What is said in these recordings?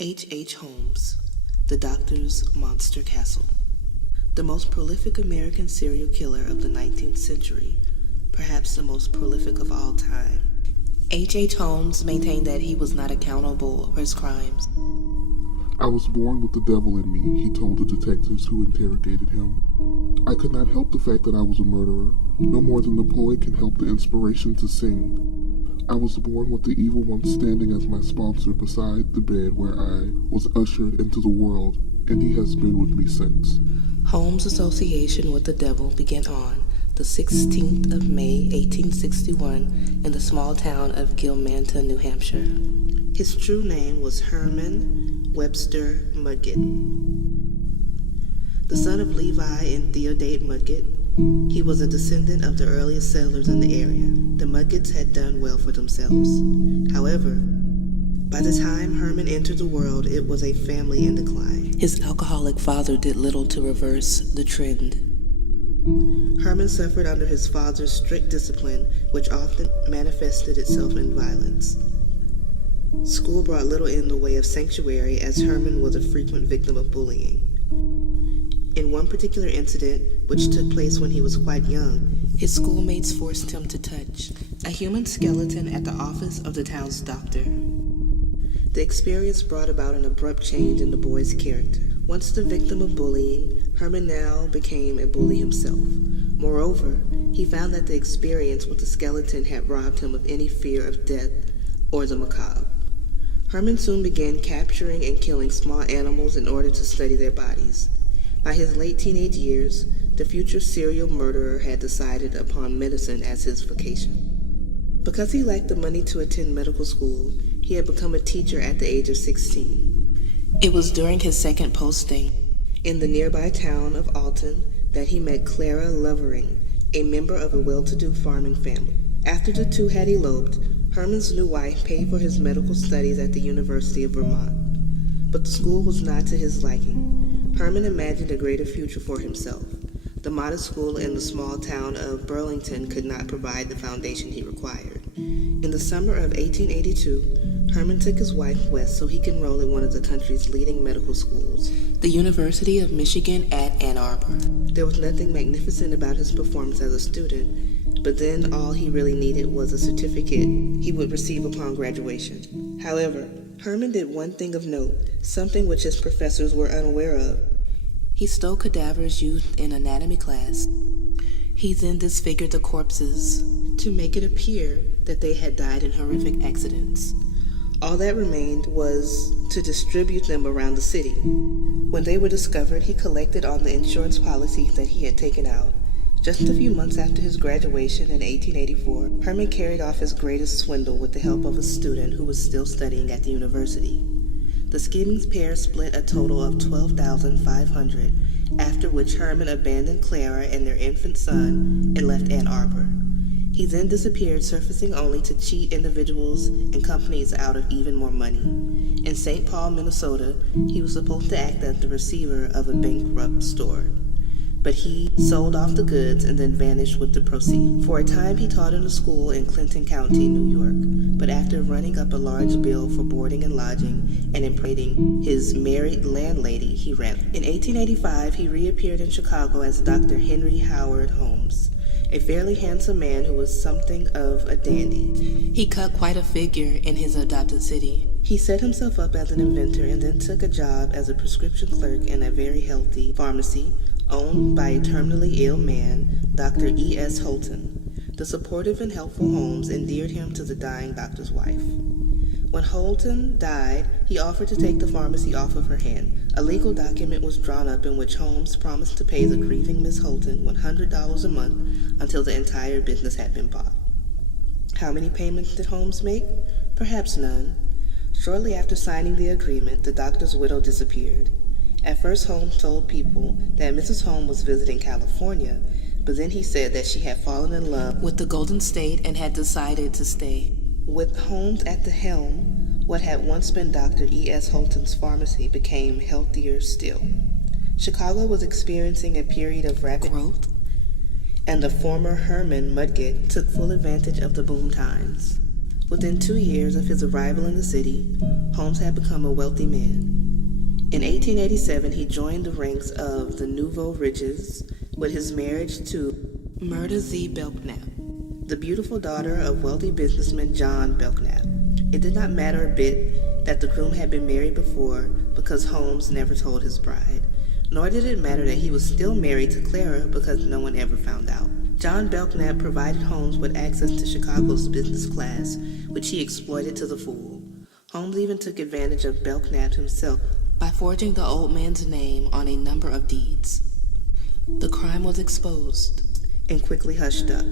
H. Holmes, The Doctor's Monster Castle. The most prolific American serial killer of the 19th century, perhaps the most prolific of all time. H. Holmes maintained that he was not accountable for his crimes. I was born with the devil in me, he told the detectives who interrogated him. I could not help the fact that I was a murderer, no more than the poet can help the inspiration to sing. I was born with the evil one standing as my sponsor beside the bed where I was ushered into the world, and he has been with me since. Holmes' association with the devil began on the 16th of May, 1861, in the small town of Gilmanton, New Hampshire. His true name was Herman Webster Mudgett. The son of Levi and Theodate Mudgett, he was a descendant of the earliest settlers in the area. The Mudgetts had done well for themselves. However, by the time Herman entered the world, it was a family in decline. His alcoholic father did little to reverse the trend. Herman suffered under his father's strict discipline, which often manifested itself in violence. School brought little in the way of sanctuary, as Herman was a frequent victim of bullying. In one particular incident, which took place when he was quite young, his schoolmates forced him to touch a human skeleton at the office of the town's doctor. The experience brought about an abrupt change in the boy's character. Once the victim of bullying, Herman now became a bully himself. Moreover, he found that the experience with the skeleton had robbed him of any fear of death or the macabre. Herman soon began capturing and killing small animals in order to study their bodies. By his late teenage years, the future serial murderer had decided upon medicine as his vocation. Because he lacked the money to attend medical school, he had become a teacher at the age of 16. It was during his second posting in the nearby town of Alton that he met Clara Lovering, a member of a well-to-do farming family. After the two had eloped, Herman's new wife paid for his medical studies at the University of Vermont. But the school was not to his liking. Herman imagined a greater future for himself. The modest school in the small town of Burlington could not provide the foundation he required. In the summer of 1882, Herman took his wife west so he could enroll in one of the country's leading medical schools, the University of Michigan at Ann Arbor. There was nothing magnificent about his performance as a student, but then all he really needed was a certificate he would receive upon graduation. However, Herman did one thing of note, something which his professors were unaware of. He stole cadavers used in anatomy class. He then disfigured the corpses to make it appear that they had died in horrific accidents. All that remained was to distribute them around the city. When they were discovered, he collected on the insurance policy that he had taken out. Just a few months after his graduation in 1884, Herman carried off his greatest swindle with the help of a student who was still studying at the university. The scheming pair split a total of $12,500, after which Herman abandoned Clara and their infant son and left Ann Arbor. He then disappeared, surfacing only to cheat individuals and companies out of even more money. In St. Paul, Minnesota, he was supposed to act as the receiver of a bankrupt store. But he sold off the goods and then vanished with the proceeds. For a time, he taught in a school in Clinton County, New York, but after running up a large bill for boarding and lodging and imprisoning his married landlady, he ran. In 1885, he reappeared in Chicago as Dr. Henry Howard Holmes, a fairly handsome man who was something of a dandy. He cut quite a figure in his adopted city. He set himself up as an inventor and then took a job as a prescription clerk in a very healthy pharmacy owned by a terminally ill man, Dr. E.S. Holton. The supportive and helpful Holmes endeared him to the dying doctor's wife. When Holton died, he offered to take the pharmacy off of her hand. A legal document was drawn up in which Holmes promised to pay the grieving Miss Holton $100 a month until the entire business had been bought. How many payments did Holmes make? Perhaps none. Shortly after signing the agreement, the doctor's widow disappeared. At first, Holmes told people that Mrs. Holmes was visiting California, but then he said that she had fallen in love with the Golden State and had decided to stay. With Holmes at the helm, what had once been Dr. E.S. Holton's pharmacy became healthier still. Chicago was experiencing a period of rapid growth, and the former Herman Mudgett took full advantage of the boom times. Within 2 years of his arrival in the city, Holmes had become a wealthy man. In 1887, he joined the ranks of the Nouveau Riches with his marriage to Myrta Z. Belknap, the beautiful daughter of wealthy businessman John Belknap. It did not matter a bit that the groom had been married before because Holmes never told his bride, nor did it matter that he was still married to Clara because no one ever found out. John Belknap provided Holmes with access to Chicago's business class, which he exploited to the full. Holmes even took advantage of Belknap himself by forging the old man's name on a number of deeds. The crime was exposed and quickly hushed up,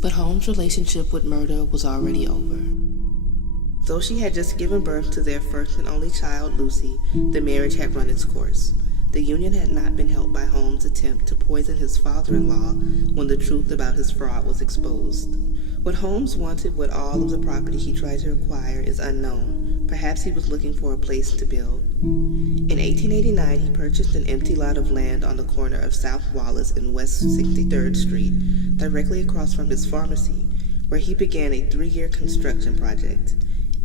but Holmes' relationship with Myrta was already over. Though she had just given birth to their first and only child, Lucy, the marriage had run its course. The union had not been helped by Holmes' attempt to poison his father-in-law when the truth about his fraud was exposed. What Holmes wanted with all of the property he tried to acquire is unknown. Perhaps he was looking for a place to build. In 1889, he purchased an empty lot of land on the corner of South Wallace and West 63rd Street, directly across from his pharmacy, where he began a 3-year construction project.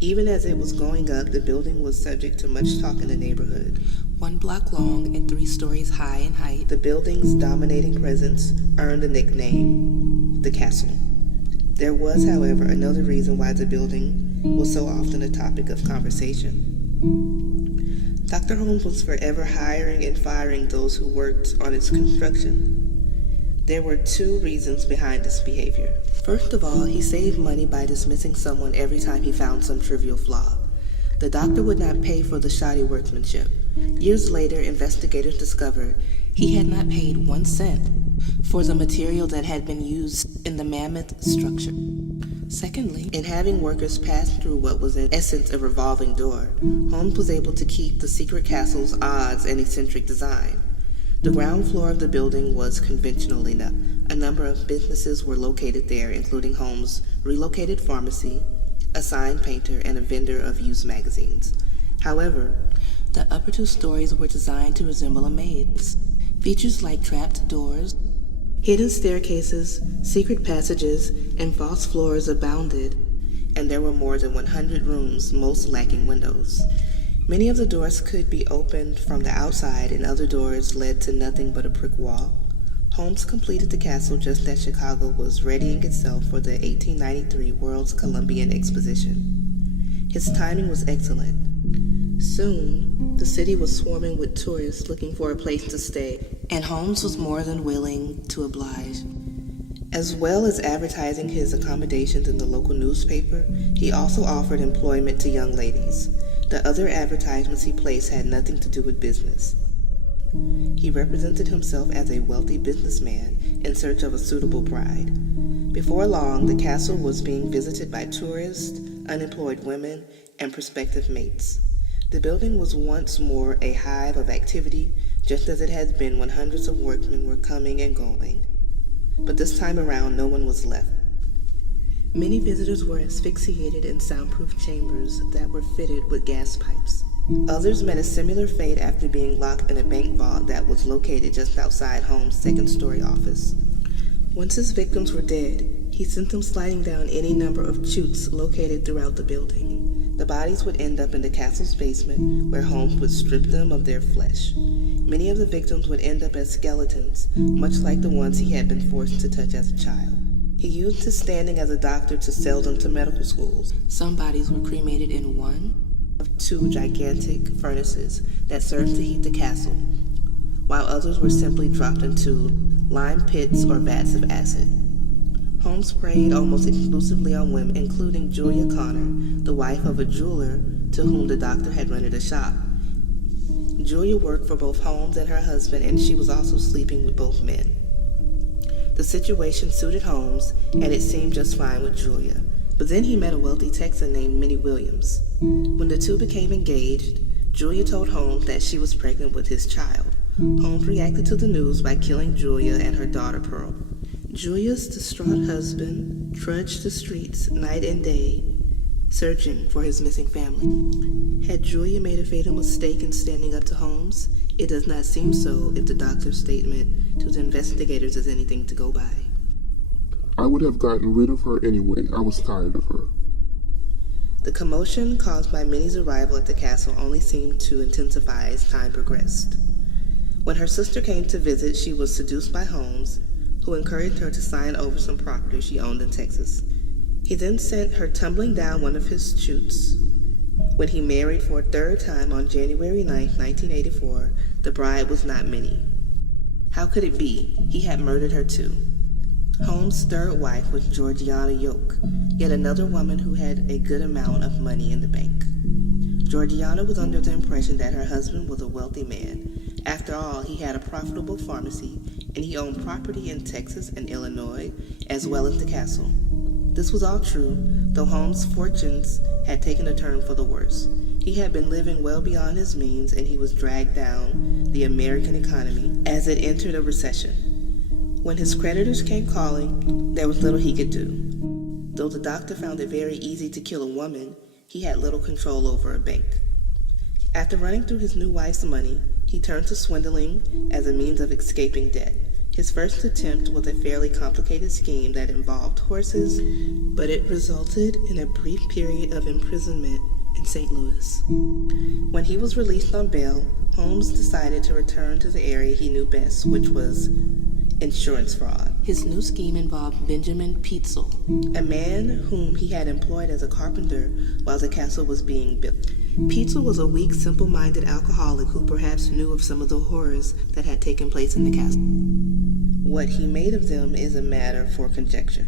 Even as it was going up, the building was subject to much talk in the neighborhood. 1 block long and 3 stories high in height, the building's dominating presence earned the nickname the Castle. There was, however, another reason why the building was so often a topic of conversation. Dr. Holmes was forever hiring and firing those who worked on its construction. There were 2 reasons behind this behavior. First of all, he saved money by dismissing someone every time he found some trivial flaw. The doctor would not pay for the shoddy workmanship. Years later, investigators discovered he had not paid 1 cent for the material that had been used in the mammoth structure. Secondly, in having workers pass through what was in essence a revolving door, Holmes was able to keep the secret castle's odds and eccentric design. The ground floor of the building was conventional enough. A number of businesses were located there, including Holmes' relocated pharmacy, a sign painter, and a vendor of used magazines. However, the upper 2 stories were designed to resemble a maze. Features like trapped doors, hidden staircases, secret passages, and false floors abounded, and there were more than 100 rooms, most lacking windows. Many of the doors could be opened from the outside, and other doors led to nothing but a brick wall. Holmes completed the castle just as Chicago was readying itself for the 1893 World's Columbian Exposition. His timing was excellent. Soon, the city was swarming with tourists looking for a place to stay, and Holmes was more than willing to oblige. As well as advertising his accommodations in the local newspaper, he also offered employment to young ladies. The other advertisements he placed had nothing to do with business. He represented himself as a wealthy businessman in search of a suitable bride. Before long, the castle was being visited by tourists, unemployed women, and prospective mates. The building was once more a hive of activity, just as it had been when hundreds of workmen were coming and going. But this time around, no one was left. Many visitors were asphyxiated in soundproof chambers that were fitted with gas pipes. Others met a similar fate after being locked in a bank vault that was located just outside Holmes' second-story office. Once his victims were dead, he sent them sliding down any number of chutes located throughout the building. The bodies would end up in the castle's basement, where Holmes would strip them of their flesh. Many of the victims would end up as skeletons, much like the ones he had been forced to touch as a child. He used his standing as a doctor to sell them to medical schools. Some bodies were cremated in one of 2 gigantic furnaces that served to heat the castle, while others were simply dropped into lime pits or vats of acid. Holmes preyed almost exclusively on women, including Julia Connor, the wife of a jeweler to whom the doctor had rented a shop. Julia worked for both Holmes and her husband, and she was also sleeping with both men. The situation suited Holmes, and it seemed just fine with Julia. But then he met a wealthy Texan named Minnie Williams. When the 2 became engaged, Julia told Holmes that she was pregnant with his child. Holmes reacted to the news by killing Julia and her daughter Pearl. Julia's distraught husband trudged the streets night and day, searching for his missing family. Had Julia made a fatal mistake in standing up to Holmes? It does not seem so if the doctor's statement to the investigators is anything to go by. I would have gotten rid of her anyway. I was tired of her. The commotion caused by Minnie's arrival at the castle only seemed to intensify as time progressed. When her sister came to visit, she was seduced by Holmes, who encouraged her to sign over some property she owned in Texas. He then sent her tumbling down one of his chutes. When he married for a third time on January 9, 1984, the bride was not Minnie. How could it be? He had murdered her too. Holmes' third wife was Georgiana Yoke, yet another woman who had a good amount of money in the bank. Georgiana was under the impression that her husband was a wealthy man. After all, he had a profitable pharmacy, and he owned property in Texas and Illinois, as well as the castle. This was all true, though Holmes' fortunes had taken a turn for the worse. He had been living well beyond his means, and he was dragged down the American economy as it entered a recession. When his creditors came calling, there was little he could do. Though the doctor found it very easy to kill a woman, he had little control over a bank. After running through his new wife's money, he turned to swindling as a means of escaping debt. His first attempt was a fairly complicated scheme that involved horses, but it resulted in a brief period of imprisonment in St. Louis. When he was released on bail, Holmes decided to return to the area he knew best, which was insurance fraud. His new scheme involved Benjamin Peitzel, a man whom he had employed as a carpenter while the castle was being built. Peitzel was a weak, simple-minded alcoholic who perhaps knew of some of the horrors that had taken place in the castle. What he made of them is a matter for conjecture.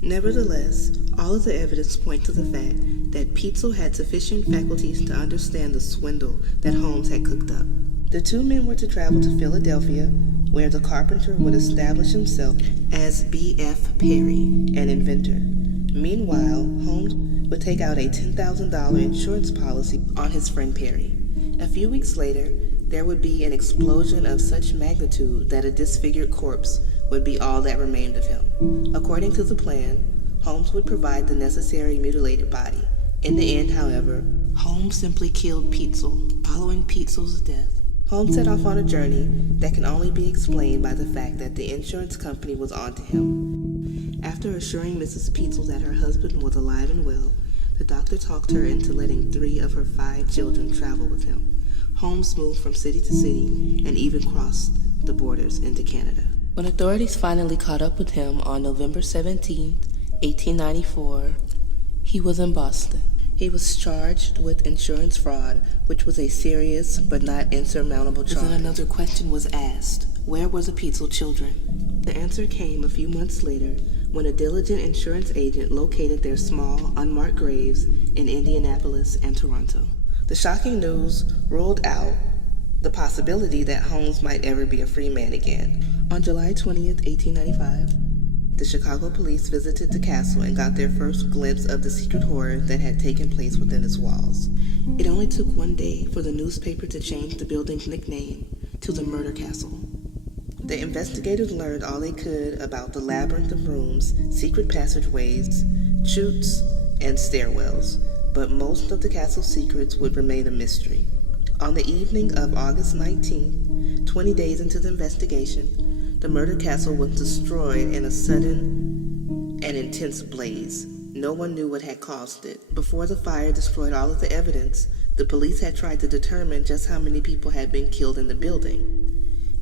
Nevertheless, all of the evidence point to the fact that Peitzel had sufficient faculties to understand the swindle that Holmes had cooked up. The two men were to travel to Philadelphia, where the carpenter would establish himself as B.F. Perry, an inventor. Meanwhile, Holmes would take out a $10,000 insurance policy on his friend Perry. A few weeks later, there would be an explosion of such magnitude that a disfigured corpse would be all that remained of him. According to the plan, Holmes would provide the necessary mutilated body. In the end, however, Holmes simply killed Peitzel. Following Peitzel's death, Holmes set off on a journey that can only be explained by the fact that the insurance company was onto him. After assuring Mrs. Peitzel that her husband was alive and well, the doctor talked her into letting 3 of her 5 children travel with him. Holmes moved from city to city and even crossed the borders into Canada. When authorities finally caught up with him on November 17, 1894, he was in Boston. He was charged with insurance fraud, which was a serious but not insurmountable charge. Then another question was asked: where were the Peitzel children? The answer came a few months later when a diligent insurance agent located their small, unmarked graves in Indianapolis and Toronto. The shocking news ruled out the possibility that Holmes might ever be a free man again. On July 20th, 1895, the Chicago police visited the castle and got their first glimpse of the secret horror that had taken place within its walls. It only took one day for the newspaper to change the building's nickname to the Murder Castle. The investigators learned all they could about the labyrinth of rooms, secret passageways, chutes, and stairwells, but most of the castle's secrets would remain a mystery. On the evening of August 19th, 20 days into the investigation, the murder castle was destroyed in a sudden and intense blaze. No one knew what had caused it. Before the fire destroyed all of the evidence, the police had tried to determine just how many people had been killed in the building.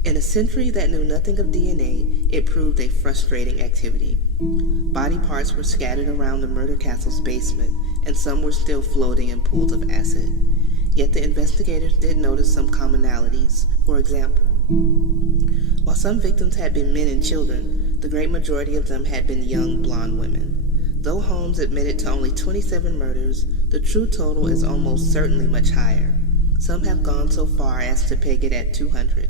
In a century that knew nothing of DNA, it proved a frustrating activity. Body parts were scattered around the murder castle's basement, and some were still floating in pools of acid. Yet the investigators did notice some commonalities. For example, while some victims had been men and children, the great majority of them had been young blonde women. Though Holmes admitted to only 27 murders, the true total is almost certainly much higher. Some have gone so far as to peg it at 200.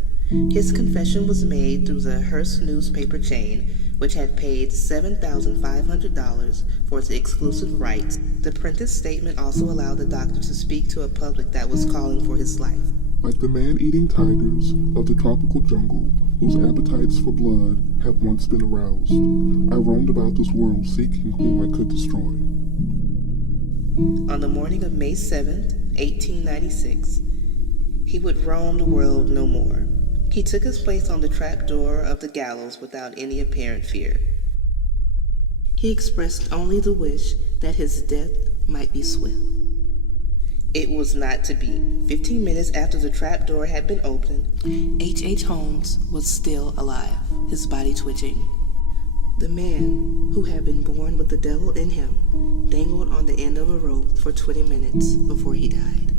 His confession was made through the Hearst newspaper chain, which had paid $7,500 for its exclusive rights. The printed statement also allowed the doctor to speak to a public that was calling for his life. Like the man-eating tigers of the tropical jungle, whose appetites for blood have once been aroused, I roamed about this world seeking whom I could destroy. On the morning of May 7th, 1896, he would roam the world no more. He took his place on the trapdoor of the gallows without any apparent fear. He expressed only the wish that his death might be swift. It was not to be. 15 minutes after the trap door had been opened, H. Holmes was still alive, his body twitching. The man, who had been born with the devil in him, dangled on the end of a rope for 20 minutes before he died.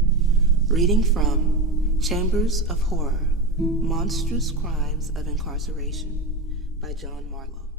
Reading from Chambers of Horror, Monstrous Crimes of Incarceration by John Marlowe.